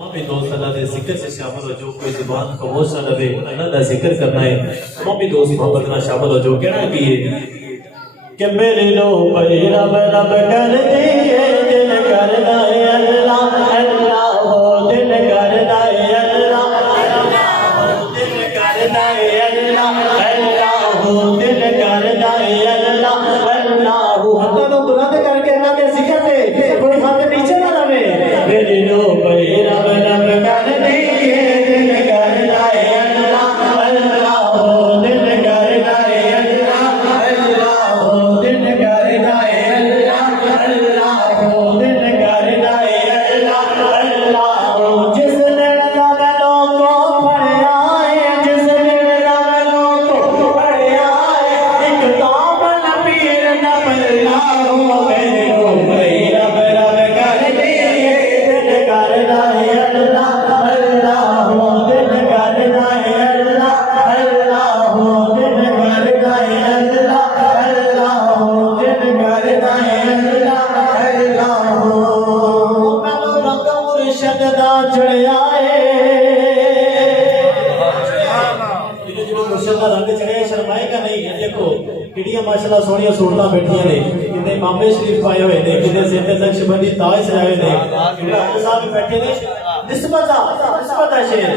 मोमी दोस्त अल्लाह दे जिक्र से शामिल हो जो कोई जुबान खामोश न रहे अल्लाह दा जिक्र करना है। मोमी दोस्त मोहब्बत ना शामिल हो जो कहना की है कि मेरे लो भाई रब रब कर दिए दिल करदा है अल्लाह अल्लाह हो दिल करदा है अल्लाह अल्लाह हो दिल करदा है अल्लाह अल्लाह हो दिल करदा है अल्लाह अल्लाह हो। हाथ तो बुलंद करके ना के जिक्र पे कोई हाथ नीचे ना रहे। मेरे लो भाई रब रब कर दिए दिल करदा है अल्लाह अल्लाह हो दिल करदा है अल्लाह अल्लाह हो दिल करदा है अल्लाह अल्लाह हो दिल करदा है अल्लाह अल्लाह हो। जिस दिन तक लोगों पढ़या है जिस दिन तक लोगों पढ़या है एक ताबन पीर न बल्ला हो मेरे लो भाई रब रब कर दिए दिल करदा है अल्लाह अल्लाह हो दिल करदा है अल्लाह अल्लाह हो दिल करदा है अल्लाह अल्लाह हो दिल करदा है अल्लाह अल्लाह हो। मैनू रंग मुर्शद दा चढ़िया है जो मुर्शद दा रंग चढ़िया शर्माएगा नहीं। देखो किड़ियां माशाल्लाह सोहणियां सूरतां बैठियां ने किते मामे शरीफ पाए हुए ने किते सिर ते नक्शबंदी ताज सजाए ने इब्राहिम साहब बैठे ने निस्बत शेर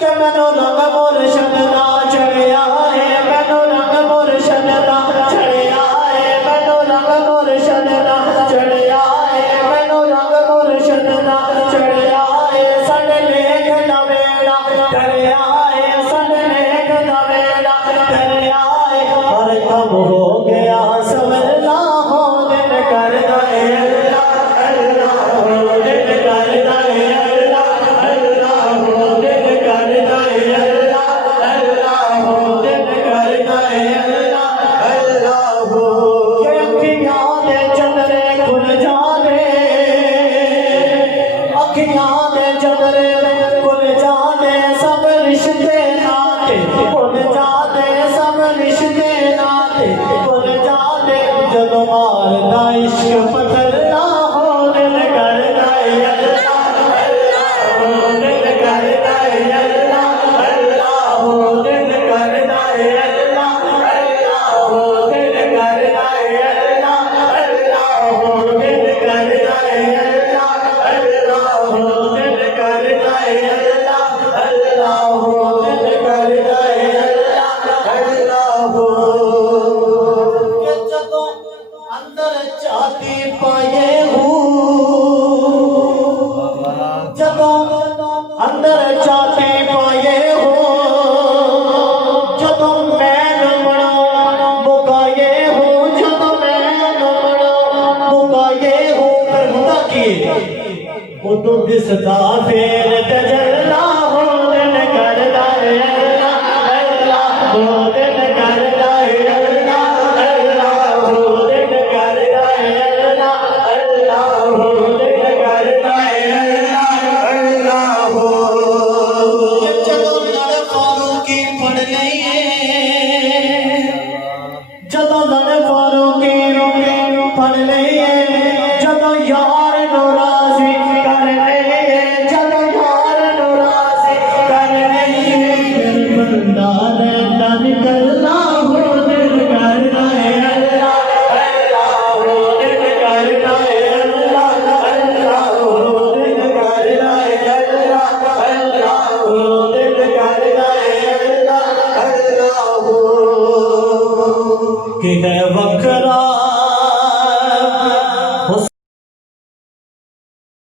के मैनू रंग मुर्शद दा चढ़िया है मैनू रंग मुर्शद दा चढ़िया है मैनू रंग मुर्शद दा चढ़िया है मैनू रंग मुर्शद दा चढ़िया है साडे लेख दा वेड़ा दरिया है साडे लेख दा वेड़ा दरिया है हर कम हो गया सवरना हो दिल करदा है अल्लाह अल्लाह हो दिल करदा है अल्लाह अल्लाह हो दिल करदा है अल्लाह अल्लाह हो दिल करदा है अल्लाह अल्लाह हो। के अखियां दे चंदरे खुल जाने अखियां दे चंदरे खुल जाने सब रिश्ते नाते खुल जाते सब रिश्ते नाते खुल जाते जदों मारदा इश्क पकड़ना हो दिल करदा है अल्लाह अल्लाह हो दिल करदा है अल्लाह अल्लाह हो दिल करदा है अल्लाह अल्लाह हो दिल करदा है अल्लाह अल्लाह हो दिल करदा है अल्लाह अल्लाह हो दिल करदा है अल्लाह अल्लाह हो दिल करदा है अल्लाह अल्लाह हो। के जदों अंदर चाहती पाए हूँ जदों अंदर चाहती पाए हूँ जदों मैं न मनो मुकाए हूँ जदों मैं न मनो मुकाए हूँ फिर होता की उदू दिसदा फेर तजल्ला हो दिल करदा है अल्लाह अल्लाह हो दिल करदा है अल्लाह अल्लाह हो दिल करदा है अल्लाह अल्लाह हो दिल करदा है अल्लाह अल्लाह हो। जदों लड़ फारूकी पढ़ लईए जदों लड़ फारूकी पढ़ लईए जदों यार नू राज़ी कर लईए जदों यार नू राज़ी कर लईए बंदा रहता निकलना हो दिल करदा है अल्लाह अल्लाह हो दिल करदा है अल्लाह अल्लाह हो दिल करदा है अल्लाह अल्लाह हो दिल करदा है अल्लाह अल्लाह हो। कि है वखरा